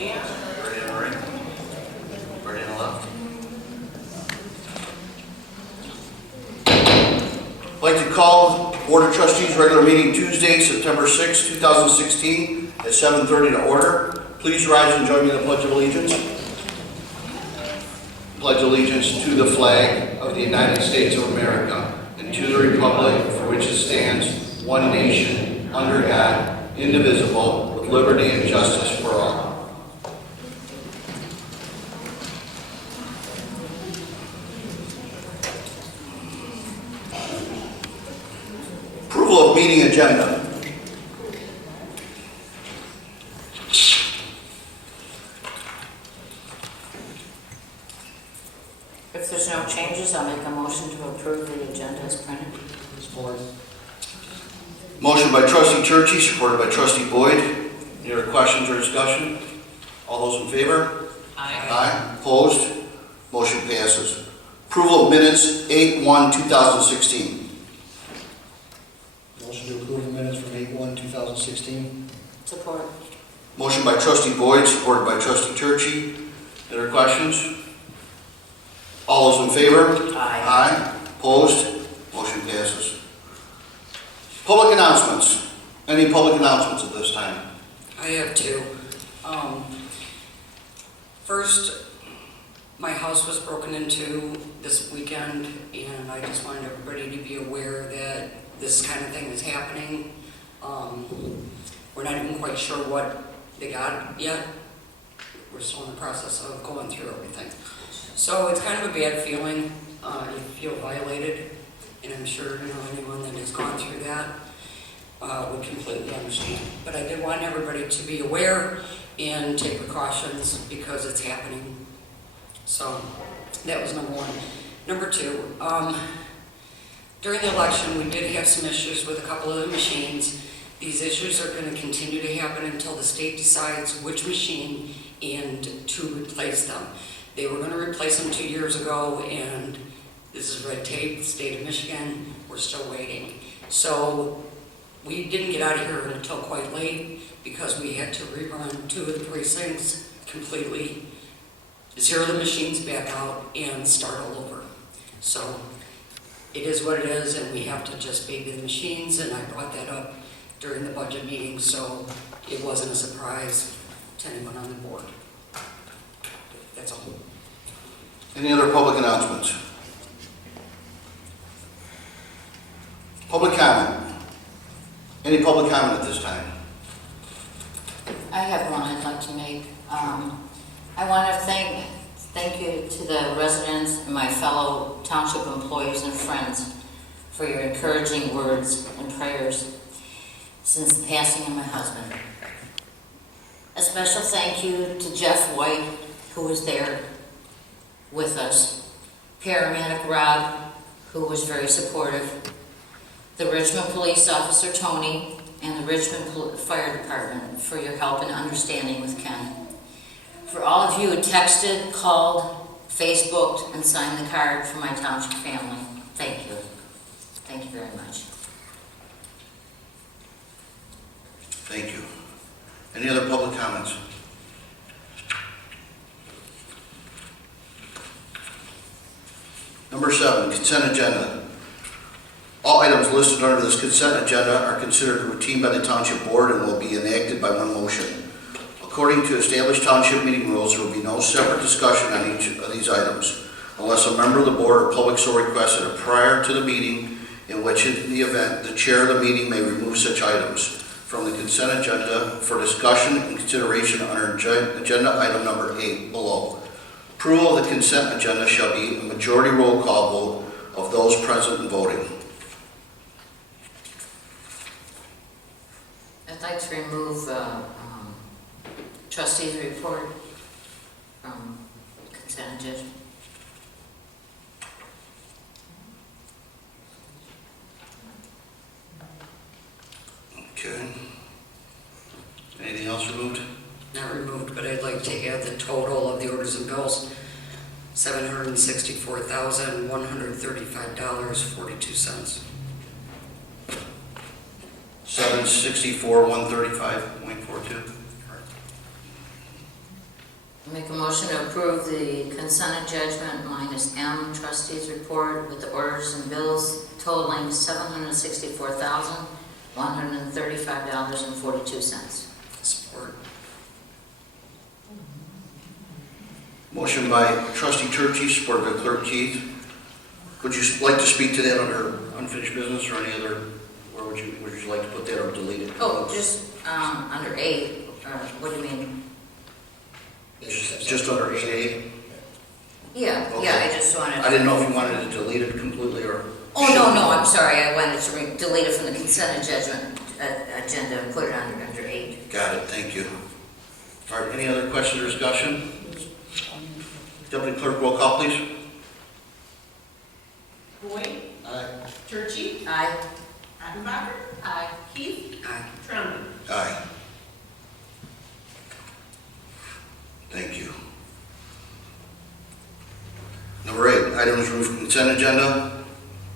Yeah. Ready on the right? Ready on the left? I'd like to call Board of Trustees regular meeting Tuesday, September 6, 2016 at 7:30 to order. Please rise and join me in the Pledge of Allegiance. Pledge allegiance to the flag of the United States of America and to the republic for which it stands, one nation, under God, indivisible, with liberty and justice for all. Approval of meeting agenda. If there's no changes, I'll make a motion to approve the agenda as printed. Support. Motion by Trustee Churchy, supported by Trustee Boyd. Any other questions or discussion? All those in favor? Aye. Aye. Opposed? Motion passes. Approval of minutes 8/1/2016. Motion to approve the minutes from 8/1/2016. Support. Motion by Trustee Boyd, supported by Trustee Churchy. Any other questions? All those in favor? Aye. Aye. Opposed? Motion passes. Public announcements. Any public announcements at this time? I have two. First, my house was broken into this weekend, and I just wanted everybody to be aware that this kind of thing is happening. We're not even quite sure what they got yet. We're still in the process of going through everything. So it's kind of a bad feeling. You feel violated, and I'm sure anyone that has gone through that would completely understand. But I did want everybody to be aware and take precautions because it's happening. So that was number one. Number two, during the election, we did have some issues with a couple of the machines. These issues are going to continue to happen until the state decides which machine and to replace them. They were going to replace them 2 years ago, and this is red tape, the state of Michigan. We're still waiting. So we didn't get out of here until quite late because we had to rerun 2 of the precincts completely, zero the machines back out, and start all over. So it is what it is, and we have to just baby the machines, and I brought that up during the budget meeting, so it wasn't a surprise to anyone on the board. That's all. Any other public announcements? Public comment. Any public comment at this time? I have one I'd like to make. I want to thank you to the residents and my fellow township employees and friends for your encouraging words and prayers since the passing of my husband. A special thank you to Jeff White, who was there with us, paramedic Rob, who was very supportive, the Richmond police officer Tony, and the Richmond Fire Department for your help and understanding with Ken. For all of you who texted, called, Facebooked, and signed the card for my township family, thank you. Thank you very much. Thank you. Any other public comments? Number 7, consent agenda. All items listed under this consent agenda are considered routine by the Township Board and will be enacted by one motion. According to established Township meeting rules, there will be no separate discussion on each of these items unless a member of the Board or public so requested prior to the meeting, in which in the event the chair of the meeting may remove such items from the consent agenda for discussion and consideration under agenda item number 8 below. Approval of the consent agenda shall be a majority roll call vote of those present and voting. I'd like to remove trustees' report from consent agenda. Okay. Anything else removed? Not removed, but I'd like to add the total of the orders and bills, $764,135.42. 764,135.42. Make a motion to approve the consent judgment minus M trustees report with the orders and bills totaling $764,135.42. Support. Motion by trustee Turkey, supported by clerk Keith. Would you like to speak to that under unfinished business or any other, or would you like to put that or delete it? Oh, just under 8, what do you mean? Just under 8A? Yeah, Okay. yeah, I just wanted. I didn't know if you wanted to delete it completely or... Oh, no, I'm sorry, I wanted to delete it from the consent judgment agenda and put it under 8. Got it, thank you. All right, any other questions or discussion? Deputy Clerk, roll call, please. Boyd. Aye. Turkey. Aye. Attenbacher. Aye. Keith. Aye. Trump. Aye. Thank you. Number 8, items removed from consent agenda.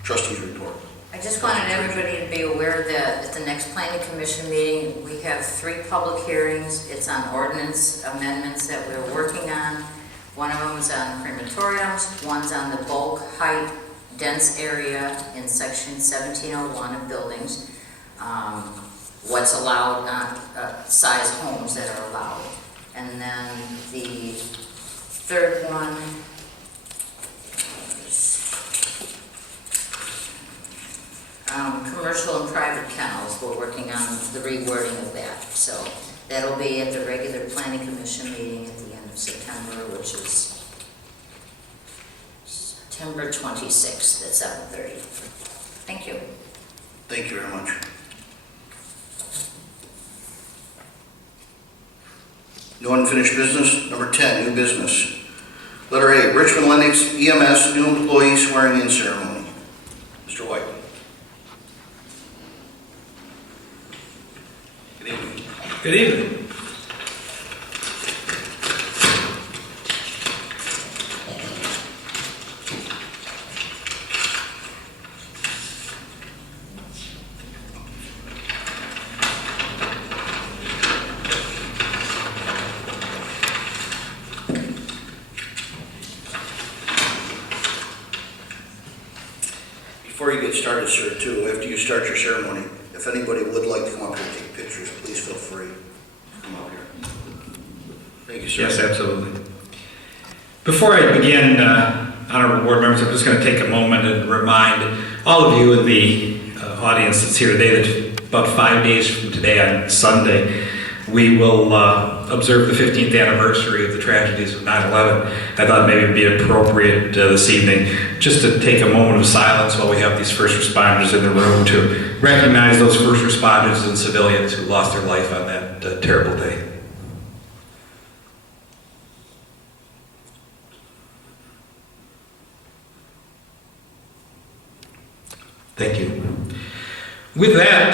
Trustees report. I just wanted everybody to be aware that at the next planning commission meeting, we have 3 public hearings. It's on ordinance amendments that we're working on. One of them is on crematoriums, one's on the bulk height dense area in section 1701 of buildings. What's allowed on size homes that are allowed. And then the third one is commercial and private kennels. We're working on the rewording of that. So that'll be at the regular planning commission meeting at the end of September, which is September 26th at 7:30. Thank you. Thank you very much. No unfinished business. Number 10, new business. Letter A, Richmond Lenox EMS new employee swearing in ceremony. Mr. White. Good evening. Good evening. Before you get started, sir, too, after you start your ceremony, if anybody would like to come up here and take pictures, please feel free to come up here. Thank you, sir. Yes, absolutely. Before I begin, honorable board members, I'm just going to take a moment and remind all of you in the audience that's here today that about 5 days from today on Sunday, we will observe the 15th anniversary of the tragedies of 9/11. I thought maybe it'd be appropriate this evening just to take a moment of silence while we have these first responders in the room to recognize those first responders and civilians who lost their life on that terrible day. Thank you. With that,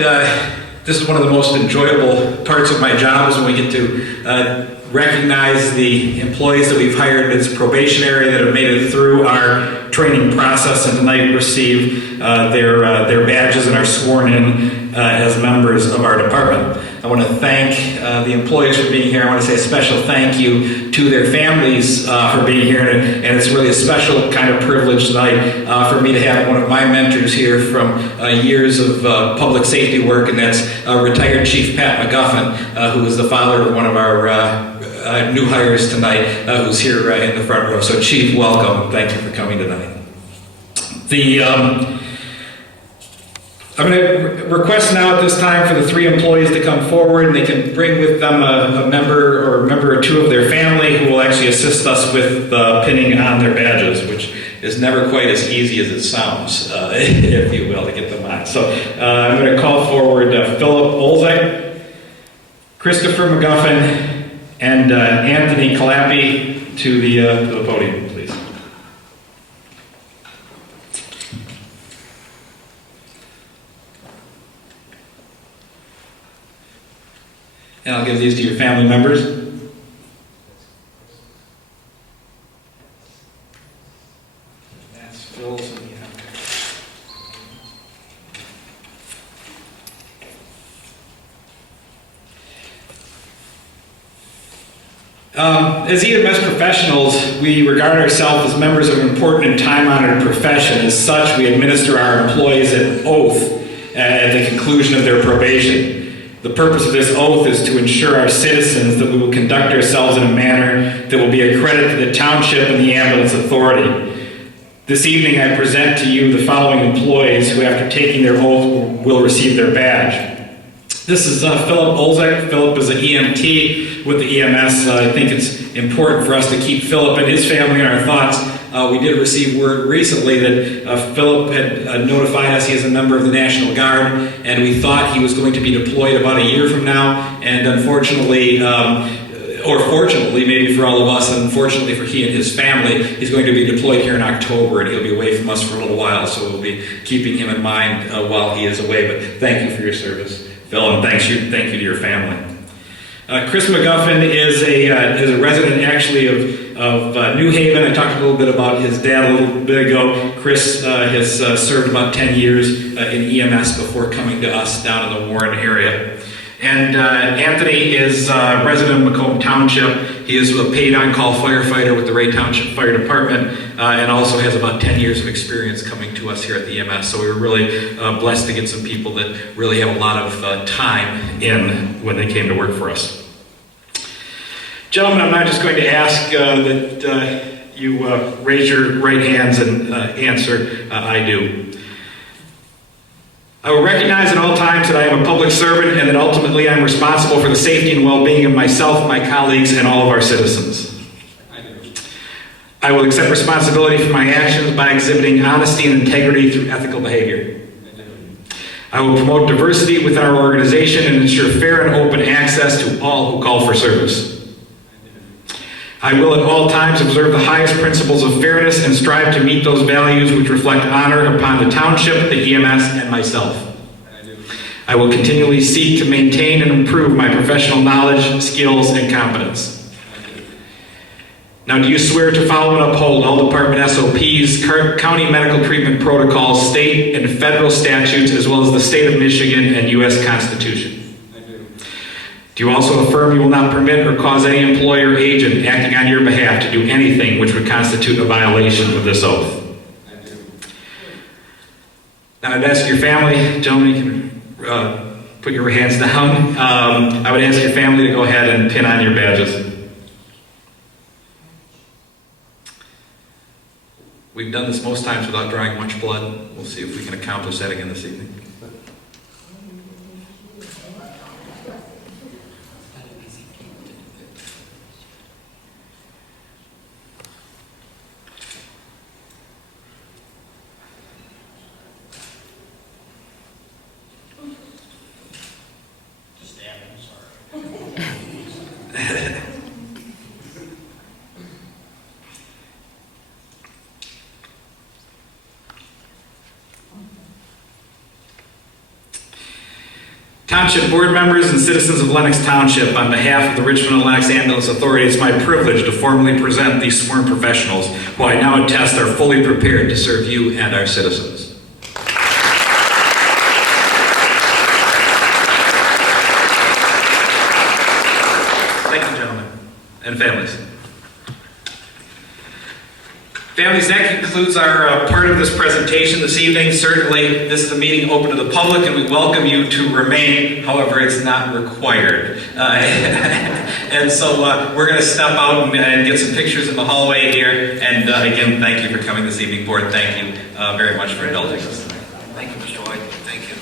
this is one of the most enjoyable parts of my job is when we get to recognize the employees that we've hired as probationary that have made it through our training process and tonight receive their badges and are sworn in as members of our department. I want to thank the employees for being here. I want to say a special thank you to their families for being here, and it's really a special kind of privilege tonight for me to have one of my mentors here from years of public safety work, and that's retired Chief Pat McGuffin, who is the father of one of our new hires tonight, who's here in the front row. So Chief, welcome. Thank you for coming tonight. I'm going to request now at this time for the 3 employees to come forward, and they can bring with them a member or two of their family who will actually assist us with pinning on their badges, which is never quite as easy as it sounds, if you will, to get them on. So I'm going to call forward Philip Olzek, Christopher McGuffin, and Anthony Callappi to the podium, please. And I'll give these to your family members. That's Phil's and As EMS professionals, we regard ourselves as members of an important and time-honored profession. As such, we administer our employees an oath at the conclusion of their probation. The purpose of this oath is to ensure our citizens that we will conduct ourselves in a manner that will be a credit to the township and the ambulance authority. This evening, I present to you the following employees who, after taking their oath, will receive their badge. This is Philip Olzek. Philip is an EMT with the EMS. I think it's important for us to keep Philip and his family in our thoughts. We did receive word recently that Philip had notified us he is a member of the National Guard, and we thought he was going to be deployed about a year from now, and unfortunately, or fortunately, maybe for all of us, and unfortunately for he and his family, he's going to be deployed here in October, and he'll be away from us for a little while, so we'll be keeping him in mind while he is away. But thank you for your service, Phil, and thank you to your family. Chris McGuffin is a resident actually of New Haven. I talked a little bit about his dad a little bit ago. Chris has served about 10 years in EMS before coming to us down in the Warren area. And Anthony is a resident of Macomb Township. He is a paid on-call firefighter with the Ray Township Fire Department and also has about 10 years of experience coming to us here at the EMS. So we were really blessed to get some people that really have a lot of time in when they came to work for us. Gentlemen, I'm not just going to ask that you raise your right hands and answer, I do. I will recognize at all times that I am a public servant and that ultimately I am responsible for the safety and well-being of myself, my colleagues, and all of our citizens. I will accept responsibility for my actions by exhibiting honesty and integrity through ethical behavior. I will promote diversity within our organization and ensure fair and open access to all who call for service. I will at all times observe the highest principles of fairness and strive to meet those values which reflect honor upon the township, the EMS, and myself. I will continually seek to maintain and improve my professional knowledge, skills, and competence. Now, do you swear to follow and uphold all department SOPs, county medical treatment protocols, state and federal statutes, as well as the state of Michigan and U.S. Constitution? Do you also affirm you will not permit or cause any employee or agent acting on your behalf to do anything which would constitute a violation of this oath? I do. Now I'd ask your family, gentlemen, you can put your hands down. I would ask your family to go ahead and pin on your badges. We've done this most times without drawing much blood. We'll see if we can accomplish that again this evening. Township board members and citizens of Lenox Township, on behalf of the Richmond and Lenox Ambulance Authority, it's my privilege to formally present these sworn professionals who I now attest are fully prepared to serve you and our citizens. Thank you, gentlemen, and families. Families, that concludes our part of this presentation this evening. Certainly, this is a meeting open to the public, and we welcome you to remain. However, it's not required. And so we're going to step out and get some pictures in the hallway here. And again, thank you for coming this evening, board. Thank you very much for indulging us. Thank you, Mr. White. Thank you.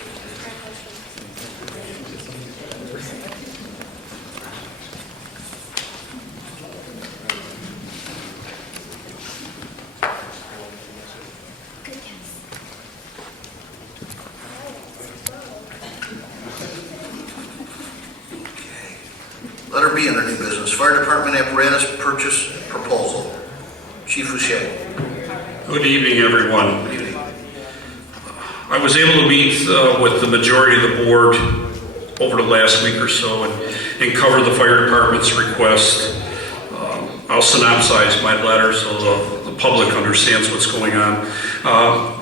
Letter B under new business, Fire Department apparatus purchase proposal. Chief Fouché. Good evening, everyone. Good evening. I was able to meet with the majority of the board over the last week or so and cover the fire department's request. I'll synopsize my letter so the public understands what's going on.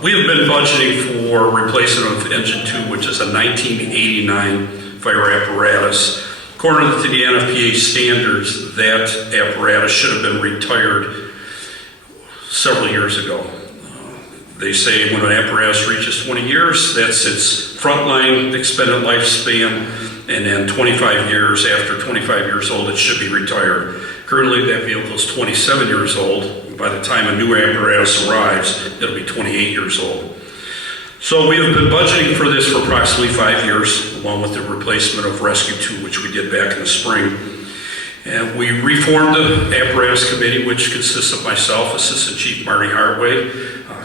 We have been budgeting for replacement of engine 2, which is a 1989 fire apparatus. According to the NFPA standards, that apparatus should have been retired several years ago. They say when an apparatus reaches 20 years, that's its frontline expended lifespan, and then 25 years, after 25 years old, it should be retired. Currently, that vehicle is 27 years old. By the time a new apparatus arrives, it'll be 28 years old. So we have been budgeting for this for approximately 5 years, along with the replacement of Rescue 2, which we did back in the spring. And we reformed the apparatus committee, which consists of myself, Assistant Chief Marty Hartway,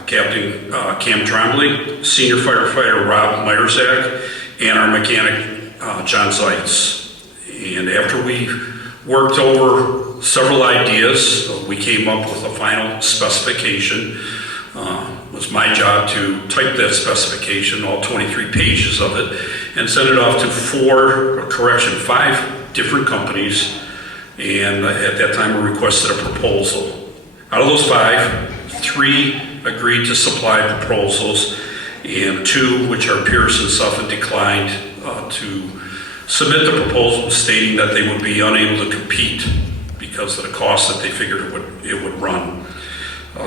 Captain Cam Trombley, Senior Firefighter Rob Myerzak, and our mechanic John Zeitz. And after we worked over several ideas, we came up with a final specification. It was my job to type that specification, all 23 pages of it, and send it off to 5 different companies. And at that time, we requested a proposal. Out of those 5, 3 agreed to supply proposals, and 2, which are Pierce and Suffolk, declined to submit the proposal, stating that they would be unable to compete because of the cost that they figured it would run.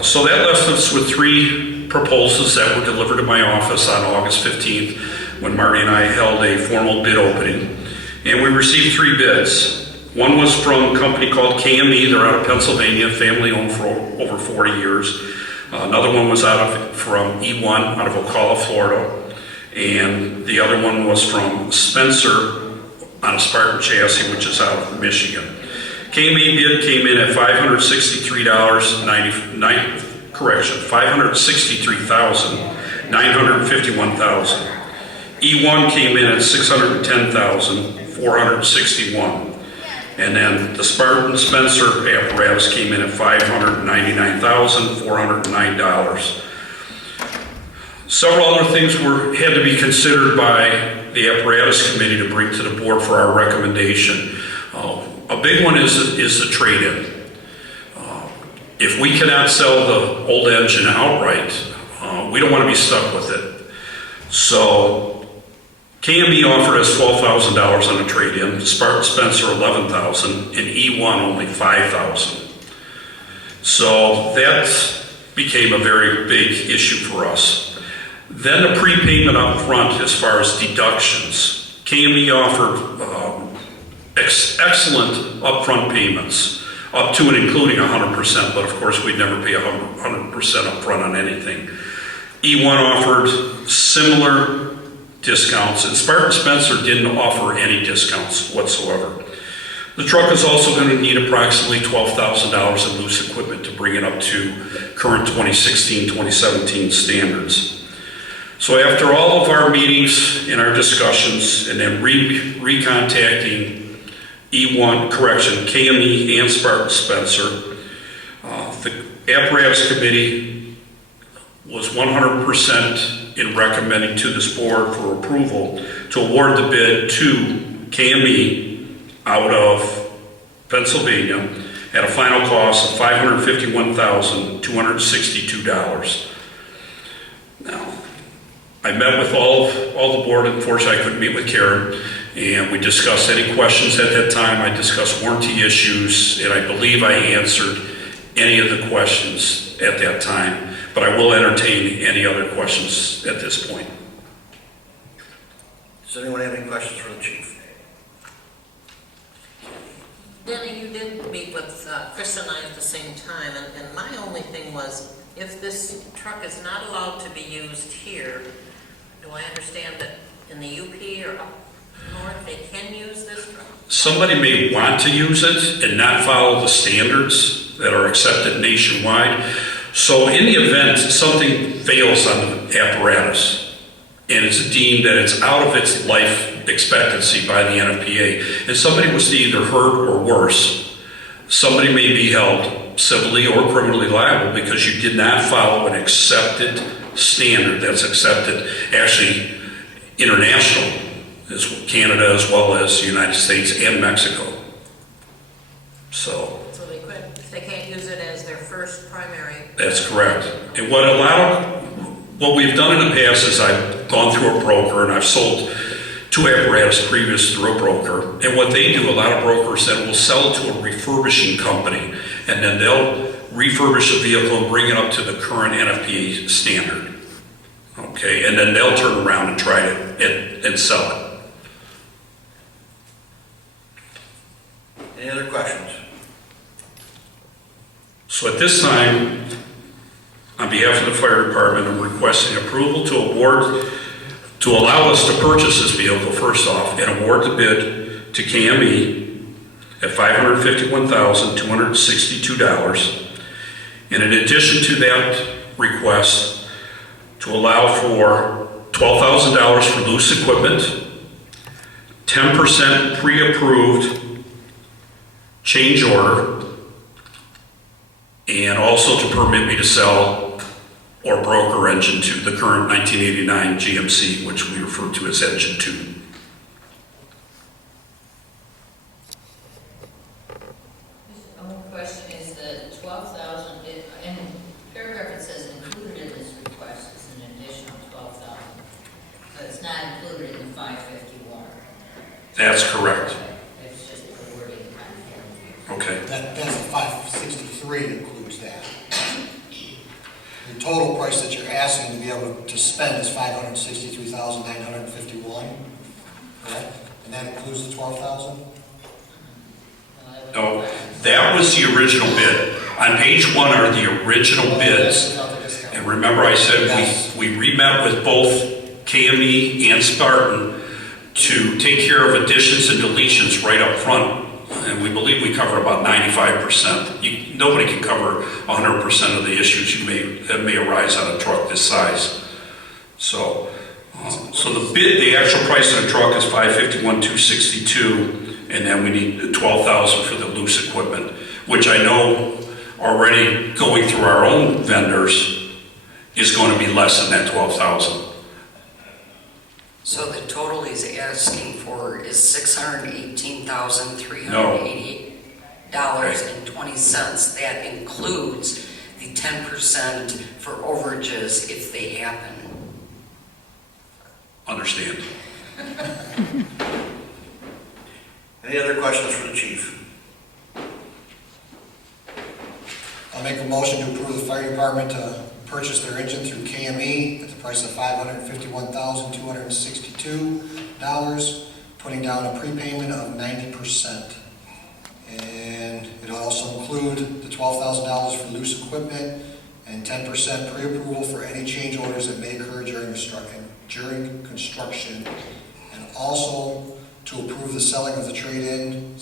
So that left us with 3 proposals that were delivered to my office on August 15th when Marty and I held a formal bid opening. And we received 3 bids. One was from a company called KME. They're out of Pennsylvania, family owned for over 40 years. Another one was from E1 out of Ocala, Florida. And the other one was from Spencer on a Spartan chassis, which is out of Michigan. KME bid came in at $563,951,000. E1 came in at $610,461. And then the Spartan Spencer apparatus came in at $599,409. Several other things had to be considered by the apparatus committee to bring to the board for our recommendation. A big one is the trade-in. If we cannot sell the old engine outright, we don't want to be stuck with it. So KMB offered us $12,000 on a trade-in, Spartan Spencer $11,000, and E1 only $5,000. So that became a very big issue for us. Then the prepayment up front as far as deductions. KME offered excellent upfront payments, up to and including 100%, but of course we'd never pay 100% upfront on anything. E1 offered similar discounts, and Spartan Spencer didn't offer any discounts whatsoever. The truck is also going to need approximately $12,000 in loose equipment to bring it up to current 2016-2017 standards. So after all of our meetings and our discussions, and then recontacting KME and Spartan Spencer, the apparatus committee was 100% in recommending to this board for approval to award the bid to KME out of Pennsylvania at a final cost of $551,262. Now, I met with all the board. Unfortunately, I couldn't meet with Karen, and we discussed any questions at that time. I discussed warranty issues, and I believe I answered any of the questions at that time, but I will entertain any other questions at this point. Does anyone have any questions for the chief? Denny, you did meet with Chris and I at the same time, and my only thing was, if this truck is not allowed to be used here, do I understand that in the UP or up north, they can use this truck? Somebody may want to use it and not follow the standards that are accepted nationwide. So in the event something fails on the apparatus and it's deemed that it's out of its life expectancy by the NFPA, and somebody was either hurt or worse, somebody may be held civilly or criminally liable because you did not follow an accepted standard that's accepted actually international, as Canada as well as the United States and Mexico. So they could, if they can't use it as their first primary. that's correct. And what we've done in the past is I've gone through a broker and I've sold two apparatus previous to a broker. And what they do, a lot of brokers then will sell it to a refurbishing company, and then they'll refurbish the vehicle and bring it up to the current NFPA standard. Okay, and then they'll turn around and try it and sell it. Any other questions? So at this time, on behalf of the fire department, I'm requesting approval to allow us to purchase this vehicle first off and award the bid to KME at $551,262. And in addition to that request, to allow for $12,000 for loose equipment, 10% pre-approved change order, and also to permit me to sell or broker engine 2, the current 1989 GMC, which we refer to as engine 2. One question is the 12,000, in paragraph it says included in this request is an additional 12,000, but it's not included in the 551. That's correct. It's just the wording kind of. Okay. That's the 563 includes that. The total price that you're asking to be able to spend is $563,951, correct? And that includes the 12,000? No, that was the original bid. On page 1 are the original bids. And remember I said we re-met with both KME and Spartan to take care of additions and deletions right up front. And we believe we cover about 95%. Nobody can cover 100% of the issues that may arise on a truck this size. So the actual price of the truck is $551,262. And then we need the $12,000 for the loose equipment, which I know already going through our own vendors is going to be less than that $12,000. So the total he's asking for is $618,380.20. That includes the 10% for overages if they happen. Understand? Any other questions for the chief? I'll make a motion to approve the fire department to purchase their engine through KME at the price of $551,262, putting down a prepayment of 90%. And it'll also include the $12,000 for loose equipment and 10% pre-approval for any change orders that may occur during construction, and also to approve the selling or trade-in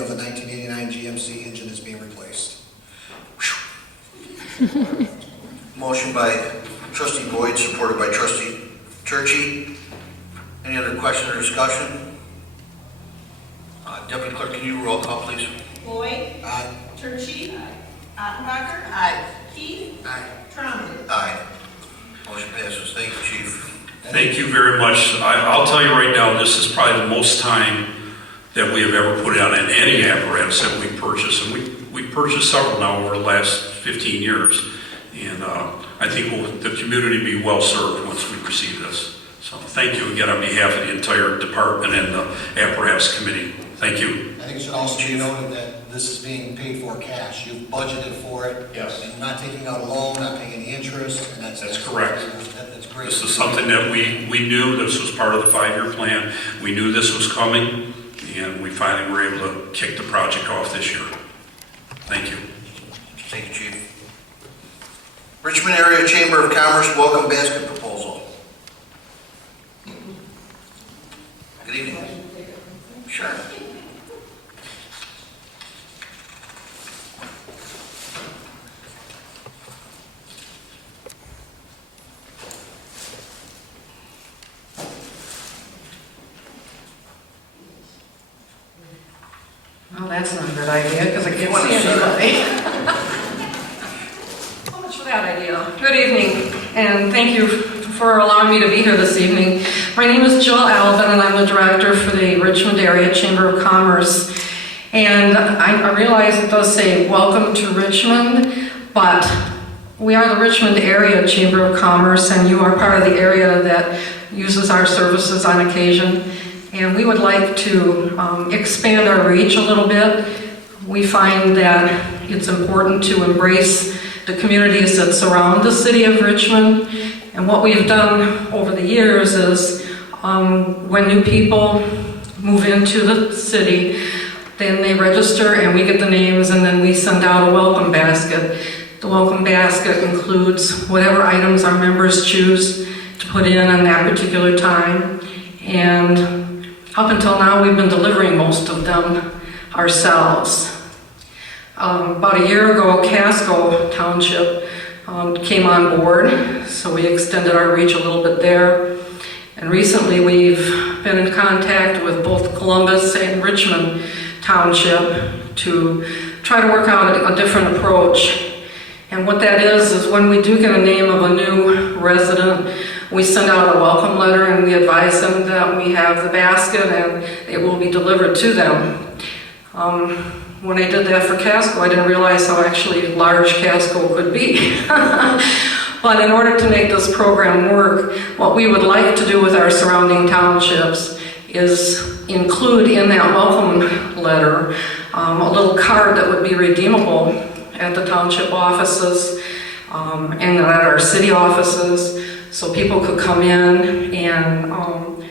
of the 1989 GMC engine that's being replaced. Motion by trustee Boyd, supported by trustee Turchi. Any other question or discussion? Deputy Clerk, can you roll call, please? Boyd. Aye. Turchi. Attenbacher. Aye. Keith. Aye. Trombley. Aye. Motion passes. Thank you, Chief. Thank you very much. I'll tell you right now, this is probably the most time that we have ever put on in any apparatus that we purchase. And we purchased several now over the last 15 years. And I think the community will be well served once we receive this. So thank you again on behalf of the entire department and the apparatus committee. Thank you. I think it should also be noted that this is being paid for cash. You've budgeted for it. Yes. And you're not taking out a loan, not paying any interest, and that's correct. That's great. This is something that we knew this was part of the 5-year plan. We knew this was coming, and we finally were able to kick the project off this year. Thank you. Thank you, Chief. Richmond Area Chamber of Commerce welcome basket proposal. Good evening. Sure. Well, that's not a good idea, because I can't see anybody. How much for that idea? Good evening, and thank you for allowing me to be here this evening. My name is Jill Alvin, and I'm the director for the Richmond Area Chamber of Commerce. And I realize it does say, welcome to Richmond, but We are the Richmond Area Chamber of Commerce, and you are part of the area that uses our services on occasion. And we would like to expand our reach a little bit. We find that it's important to embrace the communities that surround the city of Richmond. And what we've done over the years is when new people move into the city, then they register and we get the names, and then we send out a welcome basket. The welcome basket includes whatever items our members choose to put in on that particular time. And up until now, we've been delivering most of them ourselves. About a year ago, Casco Township came on board, so we extended our reach a little bit there. And recently, we've been in contact with both Columbus and Richmond Township to try to work out a different approach. And what that is when we do get a name of a new resident, we send out a welcome letter and we advise them that we have the basket and it will be delivered to them. When I did that for Casco, I didn't realize how actually large Casco could be. But in order to make this program work, what we would like to do with our surrounding townships is include in that welcome letter a little card that would be redeemable at the township offices and at our city offices, so people could come in and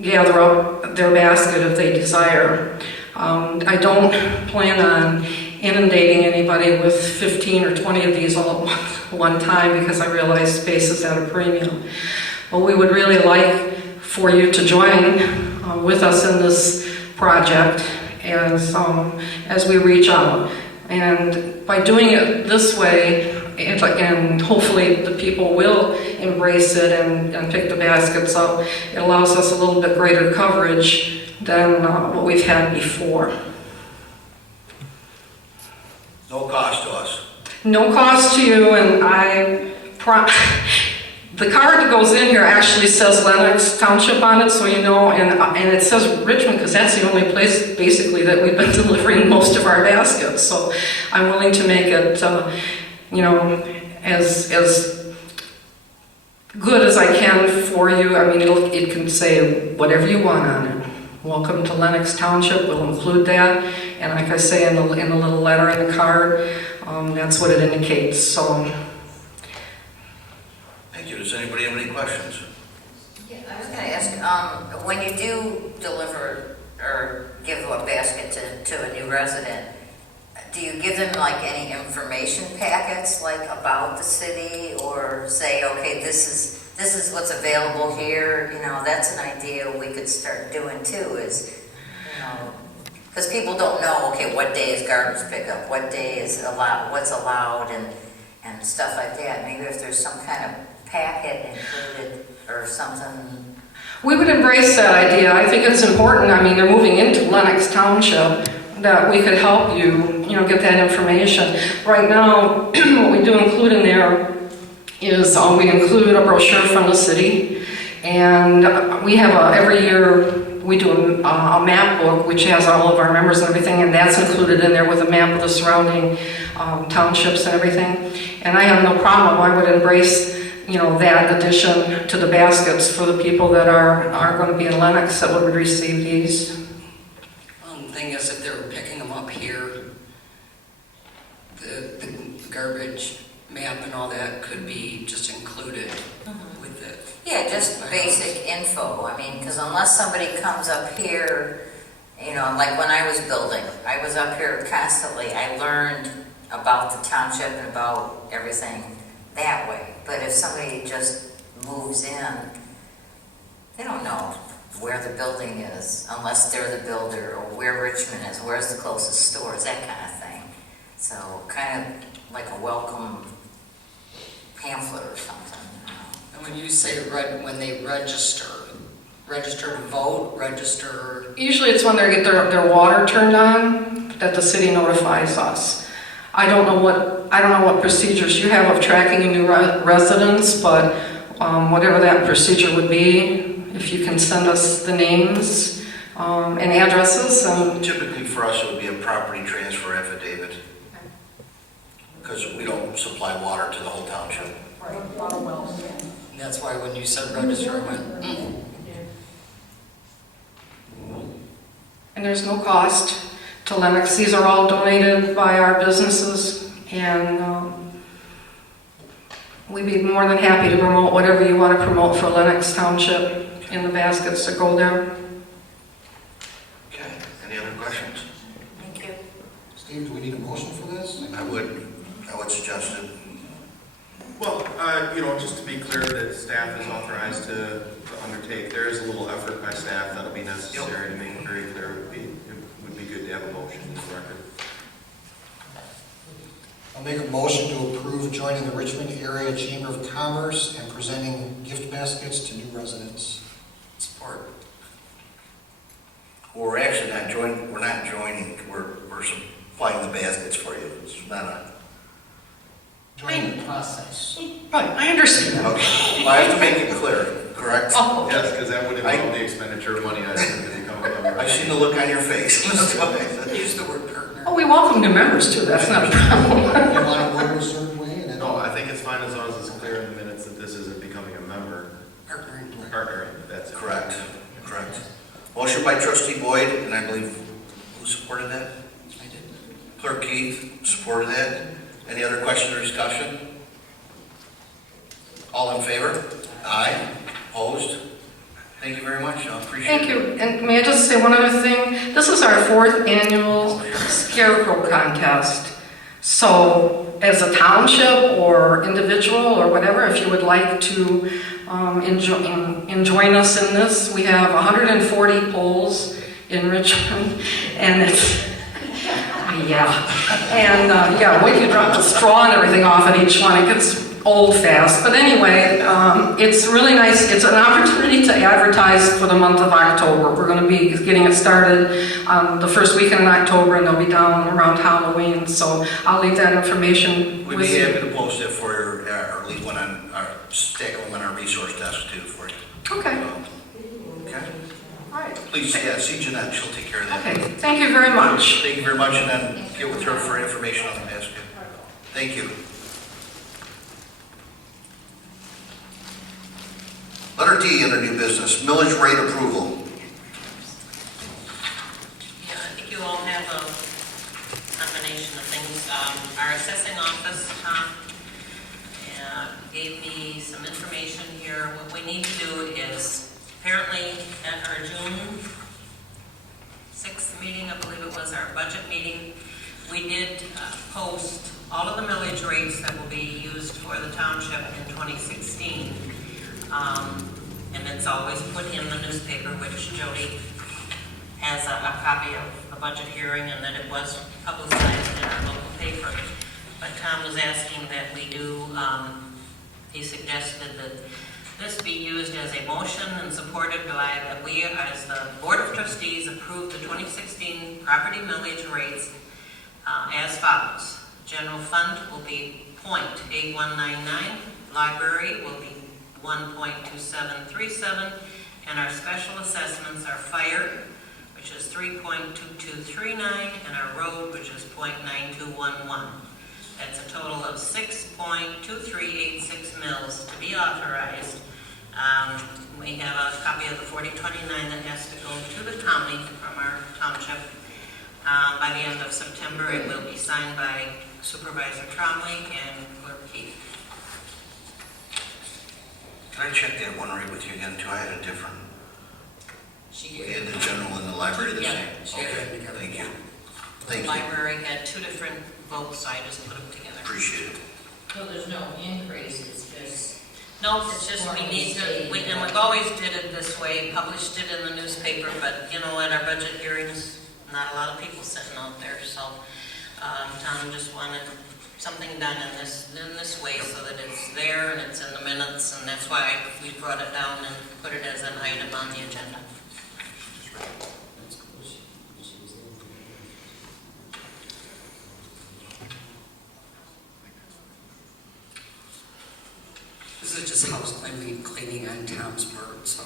gather up their basket if they desire. I don't plan on inundating anybody with 15 or 20 of these all at one time, because I realize space is at a premium. But we would really like for you to join with us in this project as we reach out. And by doing it this way, and hopefully the people will embrace it and pick the baskets up, it allows us a little bit greater coverage than what we've had before. No cost to us. No cost to you, and the card that goes in here actually says Lenox Township on it, so you know, and it says Richmond because that's the only place basically that we've been delivering most of our baskets. So I'm willing to make it, as good as I can for you. I mean, it can say whatever you want on it. Welcome to Lenox Township, we'll include that. And like I say in the little letter in the card, that's what it indicates. So. Thank you. Does anybody have any questions? Yeah, I was going to ask, when you do deliver or give a basket to a new resident, do you give them like any information packets like about the city, or say, okay, this is what's available here? That's an idea we could start doing too, is, because people don't know, okay, what day is garbage pickup, what day is allowed, what's allowed, and stuff like that. Maybe if there's some kind of packet included or something. We would embrace that idea. I think it's important. I mean, they're moving into Lenox Township, that we could help you, get that information. Right now, what we do include in there is we include a brochure from the city, and we have every year we do a map book which has all of our members and everything, and that's included in there with a map of the surrounding townships and everything. And I have no problem. I would embrace that addition to the baskets for the people that are going to be in Lenox that would receive these. Thing is, if they're picking them up here, the garbage map and all that could be just included with it. Yeah, just basic info. I mean, because unless somebody comes up here, like when I was building, I was up here constantly. I learned about the township and about everything that way. But if somebody just moves in, they don't know where the building is unless they're the builder, or where Richmond is, where's the closest stores, that kind of thing. So kind of like a welcome pamphlet or something. And when you say when they register to vote, register. Usually it's when they get their water turned on that the city notifies us. I don't know what procedures you have of tracking a new residents, but whatever that procedure would be, if you can send us the names and addresses. Typically for us, it would be a property transfer affidavit, because we don't supply water to the whole town. That's why when you said register, I went, And there's no cost to Lenox. These are all donated by our businesses, and we'd be more than happy to promote whatever you want to promote for Lenox Township in the baskets that go there. Okay, any other questions? Thank you. Steve, do we need a motion for this? I would suggest it. Well, just to be clear that staff is authorized to undertake, there is a little effort by staff that'll be necessary to make it very clear. It would be good to have a motion in the record. I'll make a motion to approve joining the Richmond Area Chamber of Commerce and presenting gift baskets to new residents. support. Well, we're actually not joining, we're supplying the baskets for you. It's not a... Joining the process. Right, I understand. Okay, well, I have to make it clear, correct? Oh, Yes, because that would involve the expenditure of money I assume to become a member. I see the look on your face. Use the word partner. oh, we welcome new members too, that's not a problem. You want to word it a certain way and then... No, I think it's fine as long as it's clear in the minutes that this isn't becoming a member. Partnering, that's it. Correct. Motion by trustee Boyd, and I believe, who supported that? I did. Clerk Keith supported that. Any other question or discussion? All in favor? Aye. Opposed? Thank you very much, I appreciate it. Thank you, and may I just say one other thing? This is our 4th annual Scarecrow Contest. So, as a township or individual or whatever, if you would like to join us in this, we have 140 poles in Richmond, and it's, we could drop the straw and everything off at each one. It gets old fast. But anyway, it's really nice. It's an opportunity to advertise for the month of October. We're going to be getting it started the first weekend in October, and they'll be down around Halloween. So I'll leave that information We'd with be you. happy to post it for your, or leave one on our, stack them on our resource desk too for you. Okay. Okay. All right. Please, see Jeanette, she'll take care of that. Okay. Thank you very much. Thank you very much, and then get with her for information on the basket. Thank you. Letter D under new business, millage rate approval. Yeah, I think you all have a combination of things. Our assessing office, Tom, gave me some information here. What we need to do is, apparently at our June 6th meeting, I believe it was, our budget meeting, we did post all of the millage rates that will be used for the township in 2016. And it's always put in the newspaper, which Jody has a copy of the budget hearing, and that it was publicized in our local paper. But Tom was asking that we do, he suggested that this be used as a motion and supported by that we, as the Board of Trustees, approve the 2016 property millage rates as follows. General fund will be .8199, library will be 1.2737, and our special assessments are fire, which is 3.2239, and our road, which is .9211. That's a total of 6.2386 mills to be authorized. We have a copy of the 4029 that has to go to the county from our township. By the end of September, it will be signed by Supervisor Tromley and Clerk Keith. Can I check that one rate with you again too? I had a different, She we gave had the general and the library the Yeah, same. she had Okay, it together. thank you. The Thank you, library had two different votes, so I just put them together. appreciate it. So there's no increase, it's just... No, it's just we need to, and we've always did it this way, published it in the newspaper, but at our budget hearings, not a lot of people sitting out there, so Tom just wanted something done in this way so that it's there and it's in the minutes, and that's why we brought it down and put it as an item on the agenda. This is just house cleaning on Tom's part, so.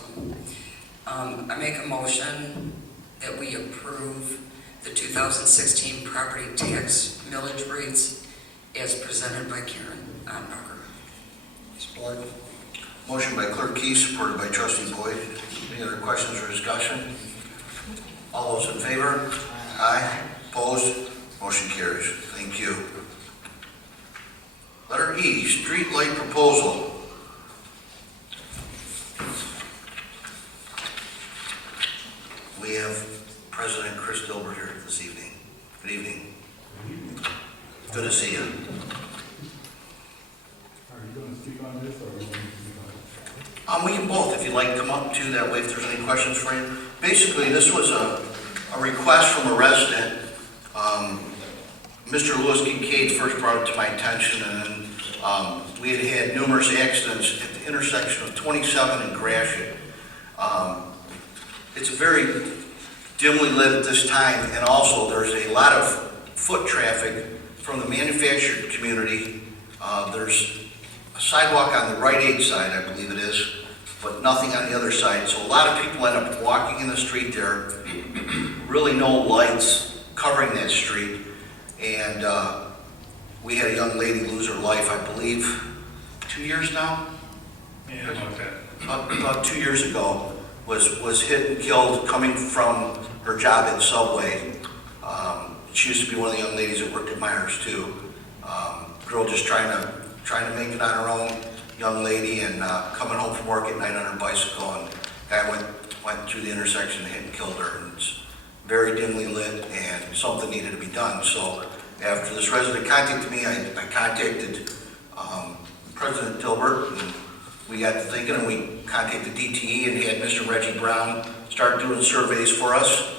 I make a motion that we approve the 2016 property tax millage rates as presented by Karen Onbacher. Support. Motion by Clerk Keith, supported by Trustee Boyd. Any other questions or discussion? All those in favor? Aye. Opposed? Motion carries. Thank you. Letter E, street light proposal. We have President Chris Dilbert here this evening. Good evening. Good to see you. Are you going to speak on this, or are you going to speak on it? We can both, if you'd like to come up too, that way if there's any questions for you. Basically, this was a request from a resident. Mr. Lewis Kincaid first brought it to my attention, and then we had had numerous accidents at the intersection of 27 and Gratiot. It's very dimly lit at this time, and also there's a lot of foot traffic from the manufactured community. There's a sidewalk on the right-hand side, I believe it is, but nothing on the other side. So a lot of people end up walking in the street there, really no lights covering that street. And we had a young lady lose her life, I believe, 2 years now? Yeah, about that. About 2 years ago, was hit and killed coming from her job at Subway. She used to be one of the young ladies that worked at Myers too. Girl just trying to make it on her own, young lady, and coming home from work at night on her bicycle, and guy went through the intersection and hit and killed her. And it's very dimly lit, and something needed to be done. So after this resident contacted me, I contacted President Dilbert, and we got to thinking, and we contacted DTE and had Mr. Reggie Brown start doing surveys for us.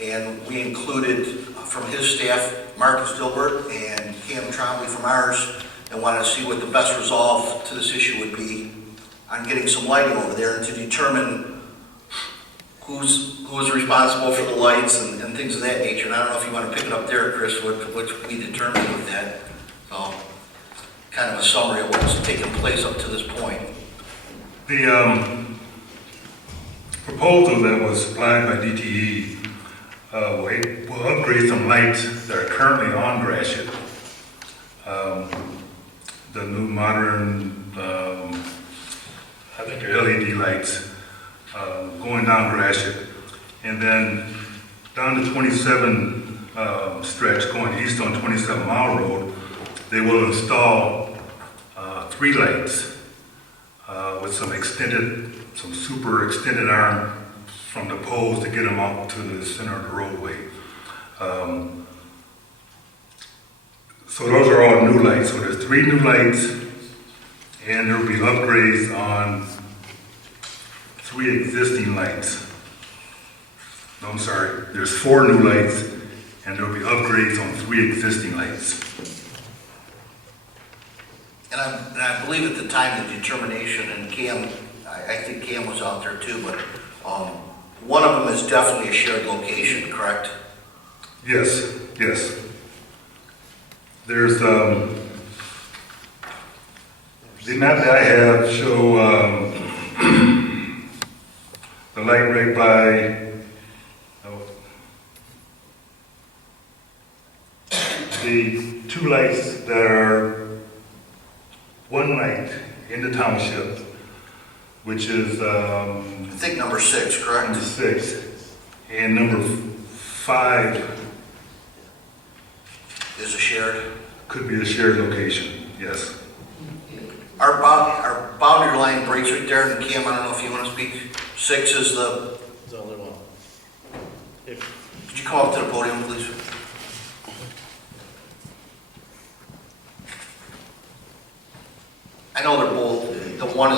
And we included from his staff, Marcus Dilbert and Cam Trombley from ours, and wanted to see what the best resolve to this issue would be on getting some lighting over there and to determine who's responsible for the lights and things of that nature. And I don't know if you want to pick it up there, Chris, what we determined with that. So, kind of a summary of what's taken place up to this point. The proposal that was supplied by DTE will upgrade some lights that are currently on Gratiot. The new modern, I think they're LED lights going down Gratiot. And then down the 27 stretch going east on 27 Mile Road, they will install 3 lights with some super extended arm from the poles to get them out to the center of the roadway. So those are all new lights. So there's 3 new lights, and there will be upgrades on 3 existing lights. No, I'm sorry. There's 4 new lights, and there will be upgrades on 3 existing lights. And I believe at the time the determination, and Cam, I think Cam was out there too, but one of them is definitely a shared location, correct? Yes, yes. There's the map that I have show the light right by the 2 lights that are 1 light in the township, which is I think number 6, correct? number 6, and number 5 Is a shared. could be a shared location, yes. Our boundary line breaks right there, and Cam, I don't know if you want to speak. 6 is the only one. Could you come up to the podium, please? I know they're both, the one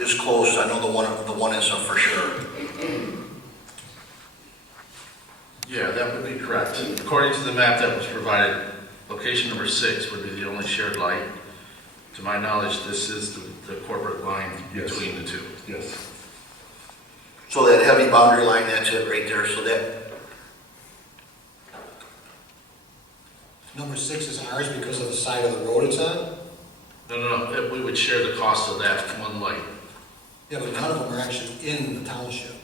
is close, I know the one is for sure. Yeah, that would be correct. According to the map that was provided, location number 6 would be the only shared light. To my knowledge, this is the corporate line Yes. between the 2. Yes. So that heavy boundary line, that's it right there, so that, Number 6 is ours because of the side of the road it's on? No, we would share the cost of that 1 light. Yeah, but none of them are actually in the township.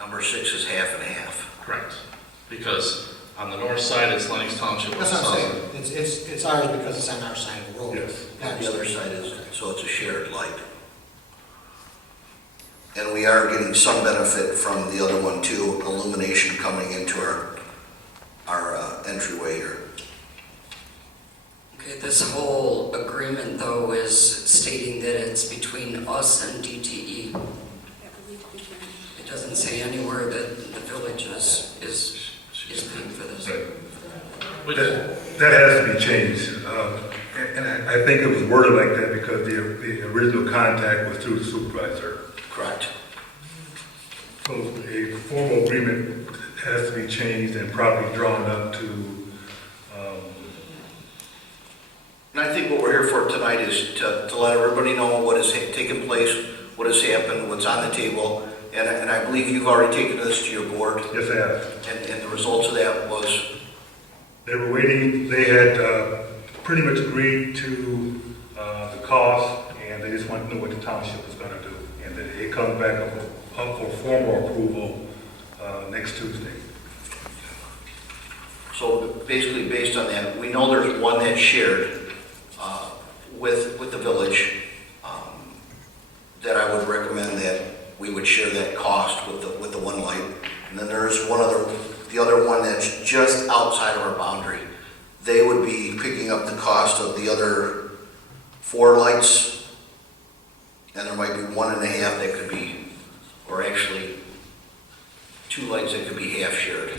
number 6 is half and half. Correct. Because on the north side, it's Lenox Township. That's what I'm saying. It's ours because it's on our side of the road. Yes. Yeah, The other side is, so it's a shared light. And we are getting some benefit from the other one too, illumination coming into our entryway here. Okay, this whole agreement though is stating that it's between us and DTE. It doesn't say anywhere that the village is paying for this. That has to be changed. And I think it was worded like that because the original contact was through the supervisor. Correct. So a formal agreement has to be changed and properly drawn up to, And I think what we're here for tonight is to let everybody know what has taken place, what has happened, what's on the table. And I believe you've already taken this to your board. yes, I have. And the results of that was, They were waiting, they had pretty much agreed to the cost, and they just wanted to know what the township was going to do. And then it comes back up for formal approval next Tuesday. so basically based on that, we know there's one that's shared with the village, that I would recommend that we would share that cost with the one light. And then there's the other one that's just outside of our boundary. They would be picking up the cost of the other 4 lights, and there might be 1.5 that could be, or actually 2 lights that could be half shared.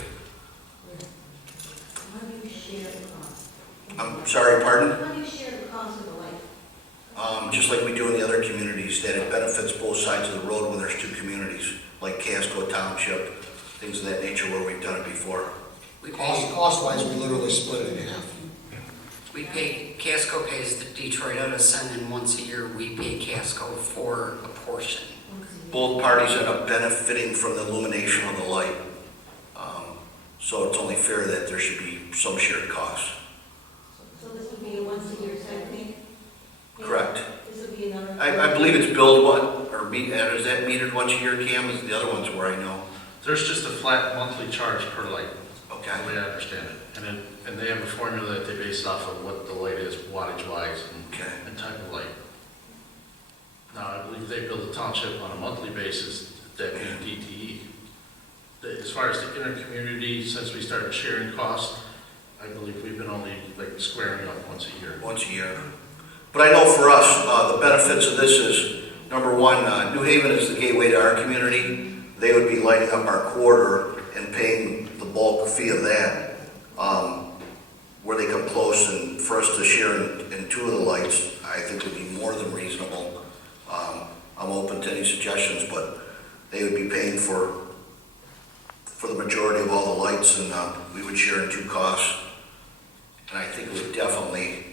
How do you share the cost? I'm sorry, pardon? How do you share the cost of the light? Just like we do in the other communities, that it benefits both sides of the road when there's 2 communities, like Casco Township, things of that nature where we've done it before. Cost-wise, we literally split it in half. We pay, Casco pays the Detroit Edison, and once a year we pay Casco for a portion. Both parties end up benefiting from the illumination of the light. So it's only fair that there should be some shared costs. So this would be a once-a-year type thing? Correct. This would be another... I believe it's billed is that metered once a year, Cam? Is the other ones where I know? There's just a flat monthly charge per light, Okay. the way I understand it. And they have a formula that they base off of what the light is, wattage-wise Okay. and type of light. Now, I believe they bill the township on a monthly basis, that being DTE. As far as the intercommunity, since we started sharing costs, I believe we've been only like squaring up once a year. Once a year. But I know for us, the benefits of this is, number one, New Haven is the gateway to our community. They would be lighting up our quarter and paying the bulk fee of that, where they come close, and for us to share in 2 of the lights, I think would be more than reasonable. I'm open to any suggestions, but they would be paying for the majority of all the lights, and we would share in 2 costs. And I think it would definitely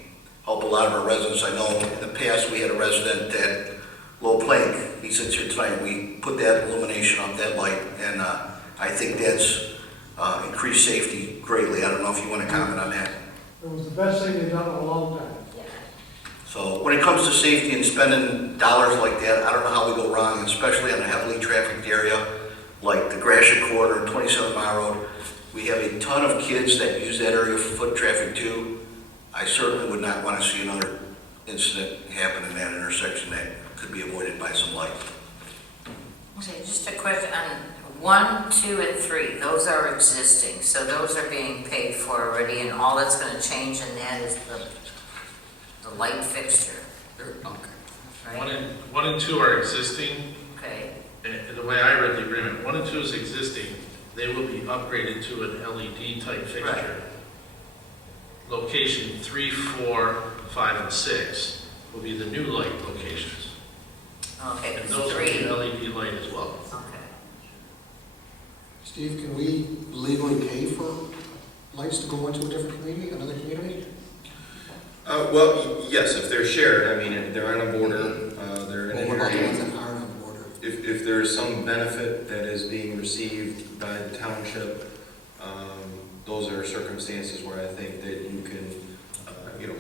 help a lot of our residents. I know in the past we had a resident at Low Plank. He sits here tonight. We put that illumination on that light, and I think that's increased safety greatly. I don't know if you want to comment on that. It was the best thing they've done in a long time. So when it comes to safety and spending dollars like that, I don't know how we go wrong, especially on a heavily trafficked area like the Gratiot Corridor and 27 Mile Road. We have a ton of kids that use that area for foot traffic too. I certainly would not want to see another incident happen in that intersection that could be avoided by some light. Okay, just a question on 1, 2, and 3. Those are existing, so those are being paid for already, and all that's going to change in that is the light fixture. Okay. Right? 1 and 2 are existing. Okay. And the way I read the agreement, 1 and 2 is existing. They will be upgraded to an LED type fixture. Right. Location 3, 4, 5, and 6 will be the new light locations. Okay, And it's those will 3. be LED light as well. Okay. Steve, can we legally pay for lights to go into a different community, another community? Well, yes, if they're shared, I mean, they're on a border, they're in Or an what about the ones area. that aren't on the border? If there's some benefit that is being received by the township, those are circumstances where I think that you can,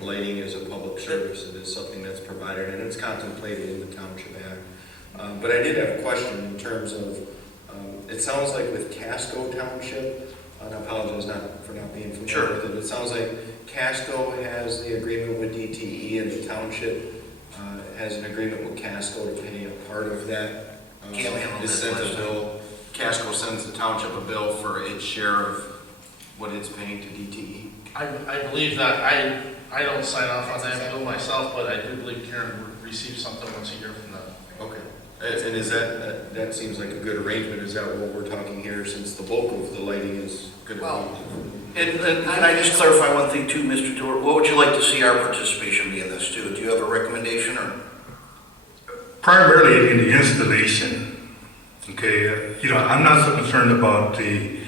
lighting is a public service. It is something that's provided, and it's contemplated in the Township Act. But I did have a question in terms of, it sounds like with Casco Township, and I apologize for not being familiar with it, it sounds like Casco has the agreement with DTE, and the township has an agreement with Casco to pay a part of that Cam handled is this sent last a bill, Casco sends the township a bill for its share of what it's paying to DTE. I believe that, I don't sign off on that bill myself, but I do believe Karen receives something once a year from them. Okay. And is that seems like a good arrangement, is that what we're talking here, since the bulk of the lighting is gonna Well, be? And can I just clarify one thing too, Mr. Dewar? What would you like to see our participation be in this too? Do you have a recommendation or? Primarily in the installation, okay, I'm not so concerned about the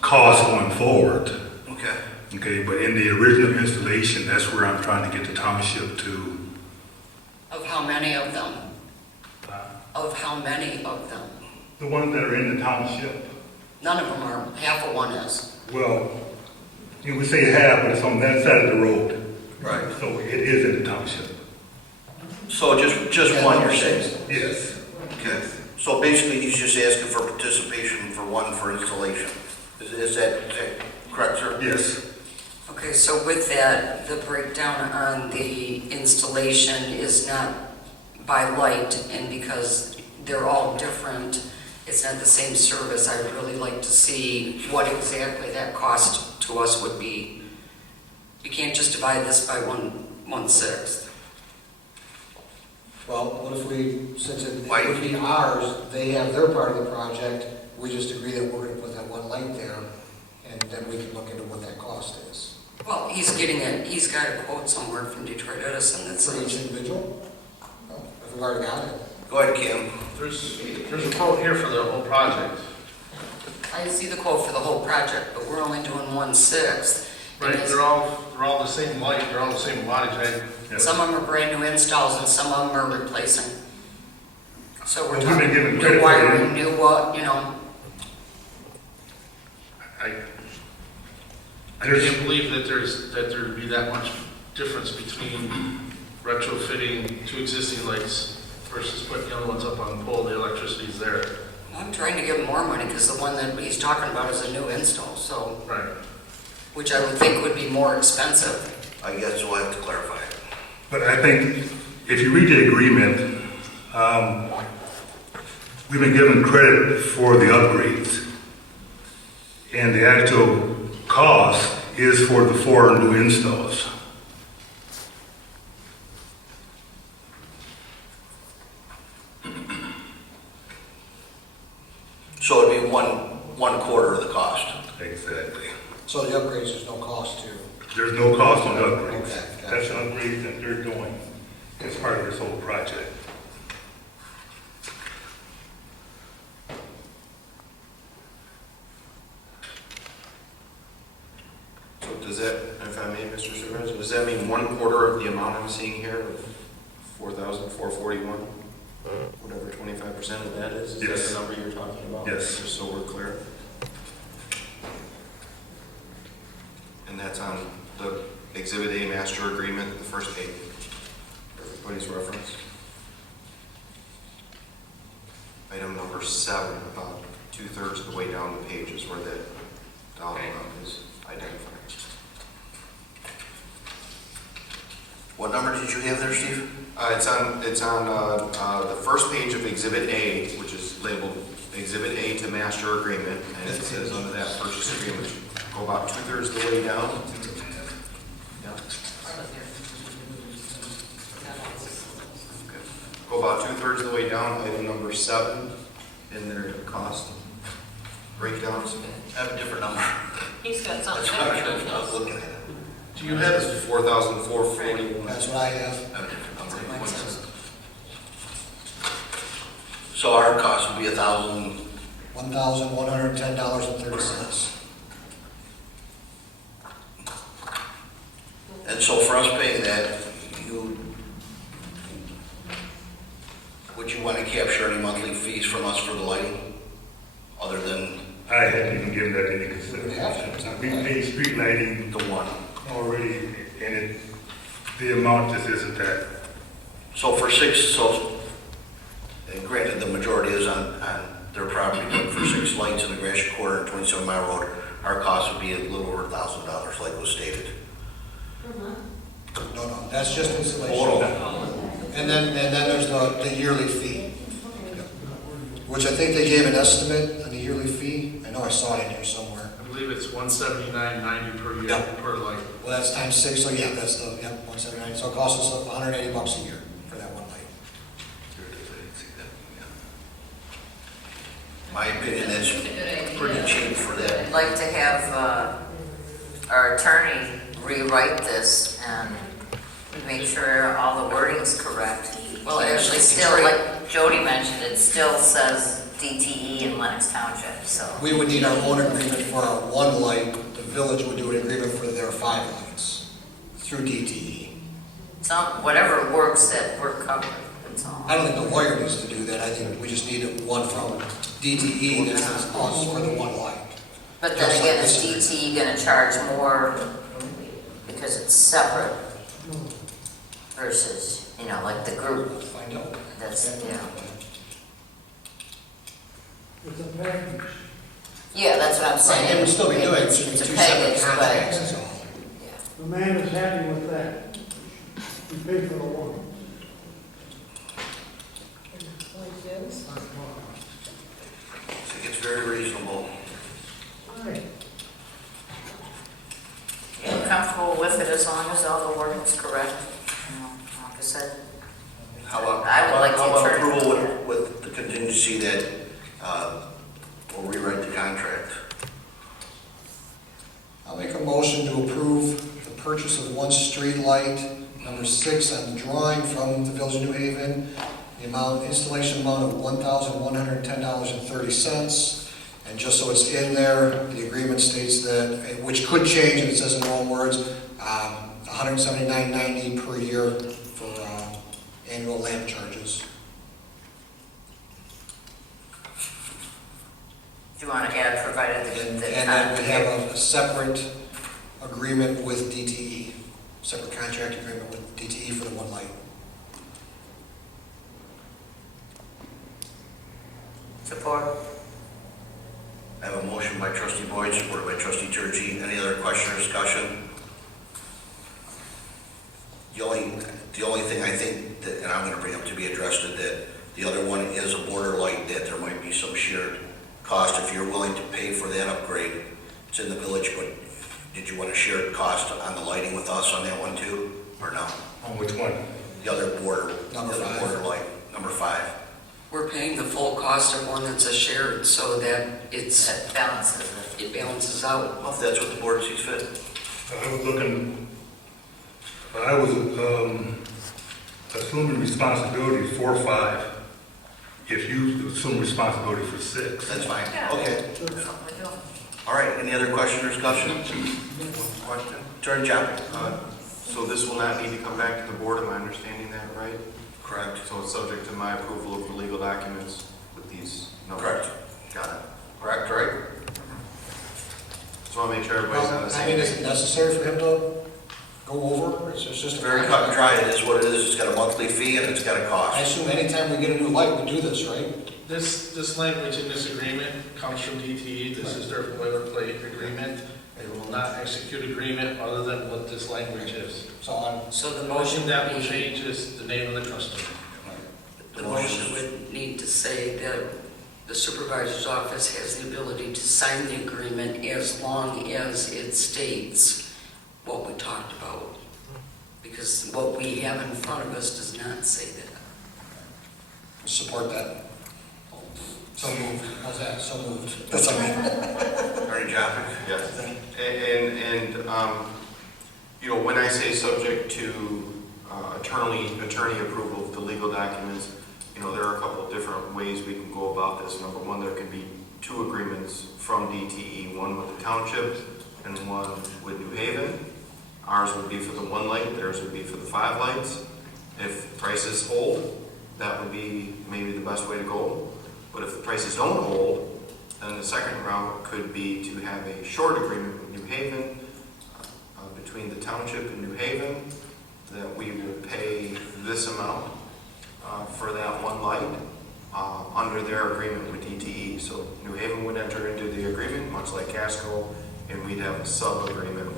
cost going forward, Okay. okay, but in the original installation, that's where I'm trying to get the township to. of how many of them? Of how many of them? The ones that are in the township, None of them are, half of one is. well, you would say half, but it's on that side of the road, Right. so it is in the township. So just one, you're saying? Yes. Okay. So basically, he's just asking for participation for one for installation. Is that correct, sir? Yes. Okay, so with that, the breakdown on the installation is not by light, and because they're all different, it's not the same service. I would really like to see what exactly that cost to us would be. You can't just divide this by 1/6. Well, what if we, since it would be ours, they have their part of the project, we just agree that we're gonna put that one light there, and then we can look into what that cost is. Well, he's got a quote somewhere from Detroit Edison that For each says, individual? Oh, if we've already got it. Go ahead, Kim. There's a quote here for the whole project. I see the quote for the whole project, but we're only doing 1/6. Right, they're all the same light, they're all the same wattage, right? Yes. Some of them are brand new installs and some of them are replacing. So we're Well, we've been talking given new credit for wiring, it. new I can't believe that there'd be that much difference between retrofitting two existing lights versus putting the other ones up on the pole. The electricity's there. I'm trying to give him more money because the one that he's talking about is a new install, so, Right. which I would think would be more expensive. I guess we'll have to clarify it. But I think if you read the agreement, we've been given credit for the upgrades. And the actual cost is for the 4 new installs. So it'd be one quarter of the cost. Exactly. So the upgrades, there's no cost to. There's no cost on upgrades. Okay, gotcha. That's an upgrade that they're doing as part of this whole project. So does that, if I may, Mr. Supervisor, does that mean 1/4 of the amount I'm seeing here of 4,441? Whatever 25% of that is that Yes. the number you're talking about? Yes. Just so we're clear. And that's on the Exhibit A master agreement, the first page, for everybody's reference. Item number 7, about 2/3 of the way down the page is where that dollar amount is identified. What number did you have there, Steve? It's on the first page of Exhibit A, which is labeled Exhibit A to Master Agreement, and it says under that purchase agreement, go about 2/3 of the way down. Yeah. Okay. Go about 2/3 of the way down, item number 7, in their cost breakdowns. I have a different number. He's got That's something what different I on was his. looking at. Do you have 4,441? That's what I have. I have a different number. So our cost would be $1,000. $1,110.30. And so for us paying that, would you want to capture any monthly fees from us for the lighting? Other than I hadn't even given that any consideration. We paid street lighting the one? already, and the amount just isn't that. So for 6, and granted, the majority is on their property, but for 6 lights in the Gratiot Quarter and 27 Mile Road, our cost would be a little over $1,000, like was stated. No, that's just installation. Total. And then there's the yearly fee. which I think they gave an estimate on the yearly fee. I know I saw it in here somewhere. I believe it's $179.90 per year, Yep. per light. Well, that's times 6, so yeah, that's the, yep, 179. So it costs us $180 a year for that one light. My opinion, that's pretty cheap for that. I'd like to have our attorney rewrite this and make sure all the wording's correct. Well, actually, still, like Jody mentioned, it still says DTE in Lenox Township, so. We would need our own agreement for our one light. The village would do an agreement for their 5 lights through DTE. Whatever works that we're covered, that's all. I don't think the lawyer needs to do that. I think we just need one from DTE that says us for the one light. But then again, is DTE gonna charge more because it's separate versus, like the group? Find out. That's, yeah. It's a package. Yeah, that's what I'm saying. Right, it would still be doing It's two a separate package, contracts, but, is all. The man is happy with that. He paid for the one. I think it's very reasonable. Right. I'm comfortable with it as long as all the wording's correct. Like I said, How about, I would like to how about turn- approval with the contingency that we'll rewrite the contract? I'll make a motion to approve the purchase of one street light, number 6 on the drawing from the Village of New Haven, the installation amount of $1,110.30. And just so it's in there, the agreement states that, which could change, and it says in their own words, $179.90 per year for annual lamp charges. do you want to add, provided And the then we have a separate agreement with DTE, separate contract agreement with DTE for the one light. support? I have a motion by trustee Boyd, supported by trustee Turgey. Any other question or discussion? The only thing I think that, and I'm going to bring up to be addressed, is that the other one is a border light, that there might be some shared cost if you're willing to pay for that upgrade. It's in the village, but did you want to share cost on the lighting with us on that one too, or no? On which one? The other border, Number the other 5. border light, number 5. We're paying the full cost of one that's a shared, so that That balances it. it balances out. Well, if that's what the board sees fit. I was looking, I was assuming responsibility for 5. If you assume responsibility for 6. That's fine. Yeah. Okay. Something to do. All right, any other question or discussion? Question? Attorney John. So this will not need to come back to the board, am I understanding that right? Correct. So it's subject to my approval of the legal documents with these numbers? Correct. Got it. Correct, right? So I'll make sure everybody's on the I same mean, page. is it necessary for him to go over? It's just a Very cut and dry, it is what it is. It's got a monthly fee and it's got a I cost. assume anytime we get a new light, we do this, right? This language in this agreement comes from DTE. This is their boilerplate agreement. They will not execute agreement other than what this language is. So So the The motion motion that will change is the name of the customer. The motion would need to say that the supervisor's office has the ability to sign the agreement as long as it states what we talked about. Because what we have in front of us does not say that. support that. So moved. How's that? So moved. That's what I mean. Attorney John. Yes. And when I say subject to attorney approval of the legal documents, there are a couple of different ways we can go about this. Number one, there can be 2 agreements from DTE, one with the township and one with New Haven. Ours would be for the 1 light, theirs would be for the 5 lights. If prices hold, that would be maybe the best way to go. But if the prices don't hold, then the second route could be to have a short agreement with New Haven, between the township and New Haven, that we will pay this amount for that 1 light under their agreement with DTE. So New Haven would enter into the agreement, much like Casco, and we'd have a sub-agreement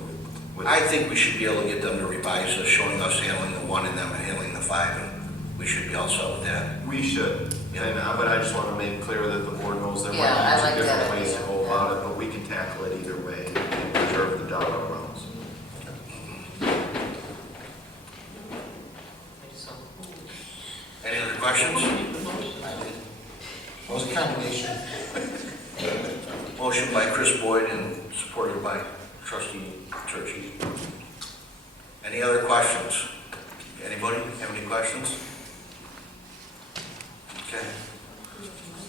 with I think we should be able to get them to revise this, showing us handling the 1 and them handling the 5. And we should be all set with that. We should, but I just want to make clear that the board knows there Yeah, I might like be two that different ways to idea. go about it, but we can tackle it either way and preserve the dollar amounts. Any other questions? It was a combination. Motion by Chris Boyd and supported by Trustee Turkey. Any other questions? Anybody have any questions? Okay.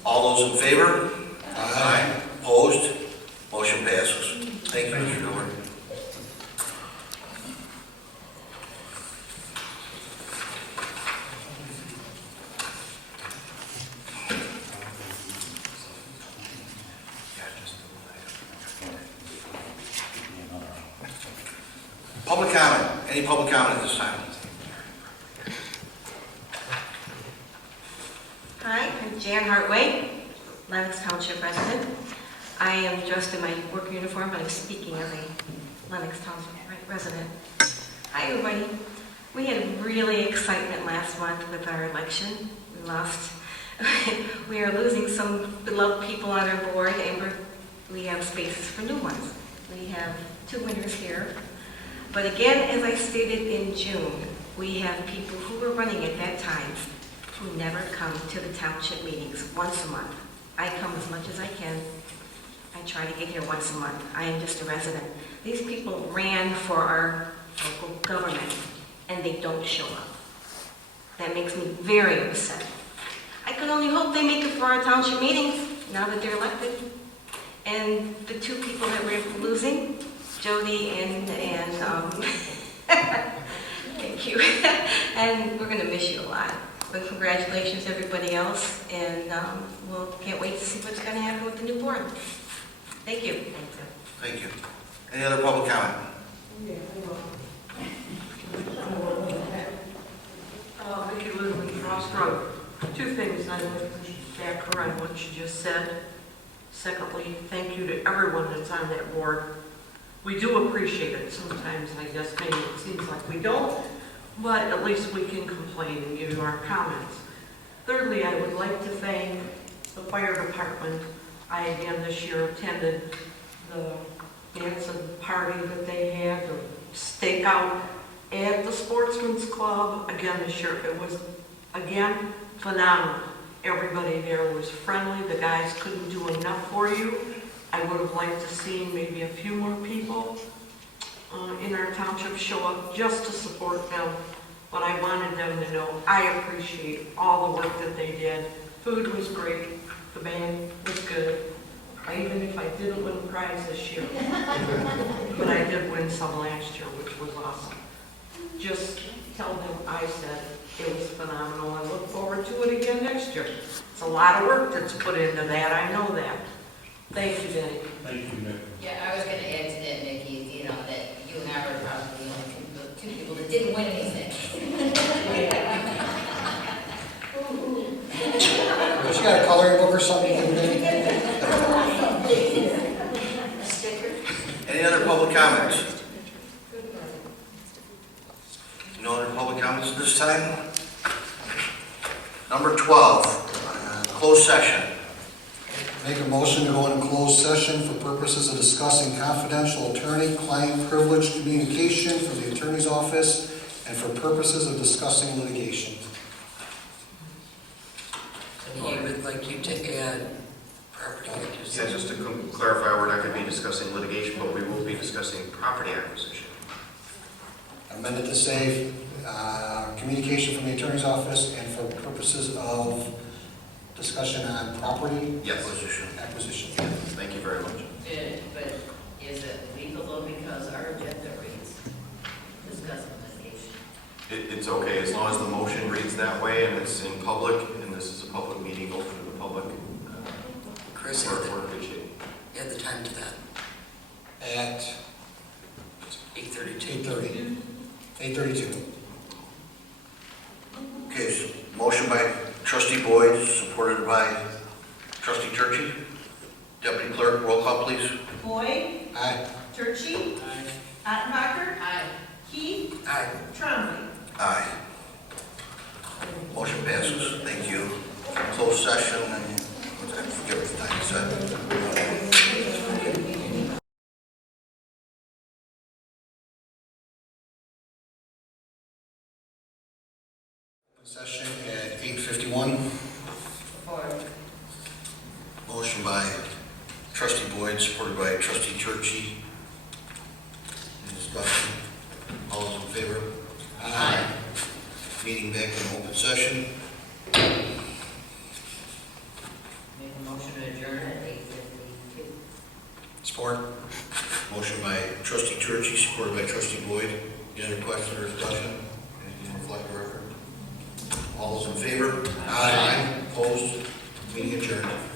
All those in favor? Aye. Opposed? Motion passes. Thank you, Mr. Dillard. Public comment. Any public comment at this time? Hi, I'm Jan Hartway, Lenox Township resident. I am dressed in my work uniform, but I'm speaking as a Lenox Township resident. Hi, everybody. We had really excitement last month with our election. We lost. We are losing some beloved people on our board, and we have spaces for new ones. We have 2 winners here. But again, as I stated in June, we have people who were running at that time who never come to the township meetings once a month. I come as much as I can. I try to get here once a month. I am just a resident. These people ran for our local government, and they don't show up. That makes me very upset. I can only hope they make it for our township meetings now that they're elected. And the 2 people that we're losing, Jody and thank you. And we're going to miss you a lot. But congratulations to everybody else, and we'll can't wait to see what's going to happen with the new board. Thank you. Thank you. Any other public comment? Vicki Lou, Frost Road. 2 things I would back her on what she just said. Secondly, thank you to everyone that's on that board. We do appreciate it. Sometimes I guess maybe it seems like we don't, but at least we can complain and give you our comments. Thirdly, I would like to thank the fire department. I again this year attended the dance and party that they had, the stakeout at the Sportsman's Club. Again this year, it was, again, phenomenal. Everybody there was friendly. The guys couldn't do enough for you. I would have liked to see maybe a few more people in our township show up just to support them, but I wanted them to know I appreciate all the work that they did. Food was great, the band was good, even if I didn't win a prize this year. But I did win some last year, which was awesome. Just tell them I said it was phenomenal. I look forward to it again next year. It's a lot of work that's put into that, I know that. Thank you, Denny. Thank you, Nick. Yeah, I was gonna add to that, Nikki, you know, that you and I were probably the only 2 people that didn't win anything. But you got a coloring book or something? Any other public comments? No other public comments at this time? Number 12, closed session. Make a motion to go into closed session for purposes of discussing confidential attorney-client privilege communication from the attorney's office and for purposes of discussing litigation. I would like you to add property Yeah, acquisition. just to clarify, we're not going to be discussing litigation, but we will be discussing property acquisition. Amended to say communication from the attorney's office and for purposes of discussion on property Yes. acquisition. Thank you very much. But is it legal though, because our agenda reads discussing litigation? It's okay, as long as the motion reads that way and it's in public, and this is a public meeting open to the public. Chris, we're in good shape. add the time to that. At 8:32. 8:32. Okay, so motion by Trustee Boyd, supported by Trustee Turkey. Deputy Clerk, roll call, please. Boyd, Aye. Turchi, Attenbacher, Aye. Keith, Aye. Trombley. Aye. Motion passes. Thank you. Closed session, and I forget what the time is set. Session at 8:51. Motion by trustee Boyd, supported by trustee Churchy. Any discussion? All those in favor? Aye. Meeting back in open session. Make a motion to adjourn at 8:52. Support. Motion by trustee Churchy, supported by trustee Boyd. Any other question or discussion? Anything to reflect the record? All those in favor? Aye. Opposed? Meeting adjourned.